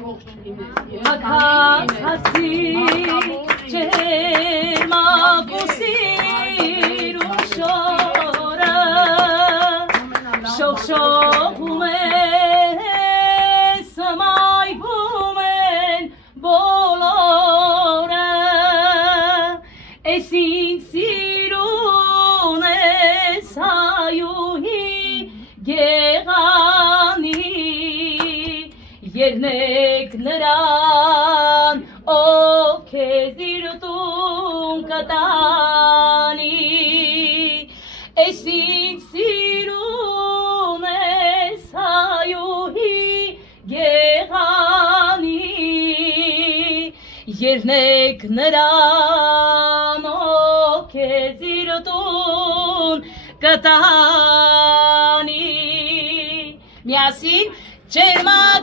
Հակացի ջերմակուսիր ու շորը շողշողում են սմայվում են բոլորը Էս ինձ սիրուն ես հայուհի գեղանի Երնեք նրան, ով քեզ իր տուն կտանի Էս ինձ սիրուն ես հայուհի գեղանի Երնեք նրան, ով քեզ իր տուն կտանի Միասին ջերմակ